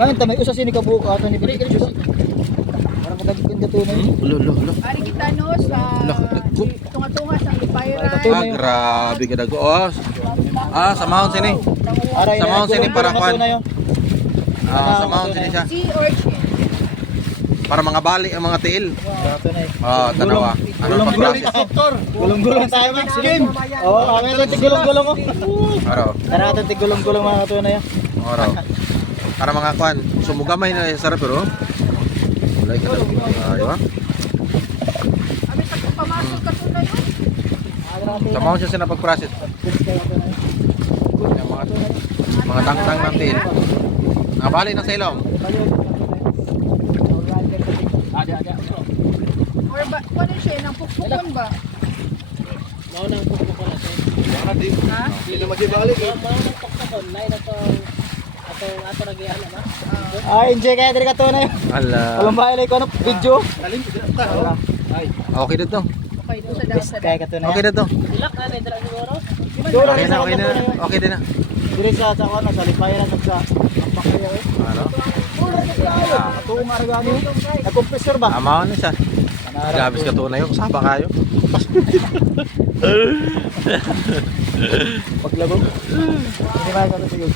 Ngayon tamay usa sini kabuok ato ni Pili. Para magaganda to na. Lo. Ari kita no sa tunga-tunga sa lipayran. Ah, grabe ka dago. Oh. Ah, samahon sini. Samahon sini para kuan. Ah, samahon sini siya. Sea urchin. Para mga bali ang mga tiil. Ato na eh. Ah, tanawa. Ano pa klase? Gulong-gulong tayo Max game. Oo, kami natin tigulong-gulong mo. Aro. Tara natin tigulong-gulong mga to na yun. Aro. Para mga kuan, sumugamay na sarap pero. Wala ka dago. Ayo. Abi sa pamasok ka tunay no. Samahon siya sa napag-process. Yung mga tangtang ng tiil. Nakabali na sa ilong. Or ba kuno siya nang pukpukon ba? Ha? Ah, enjoy kaya diri ka to na yun. Ala. Walang bahay ko ano video. Okay na to. Okay do sa daw sa Kaya ka to na. Okay na to. Okay na, okay na. Okay din na. Diri sa ano sa lipayan at sa pakaya eh. Ano? Ato nga regalo. Nag-compressor ba? Amaw na siya. Gabis ka to na yun. Kasaba kayo. Paglabog. Hindi ba ito siguro?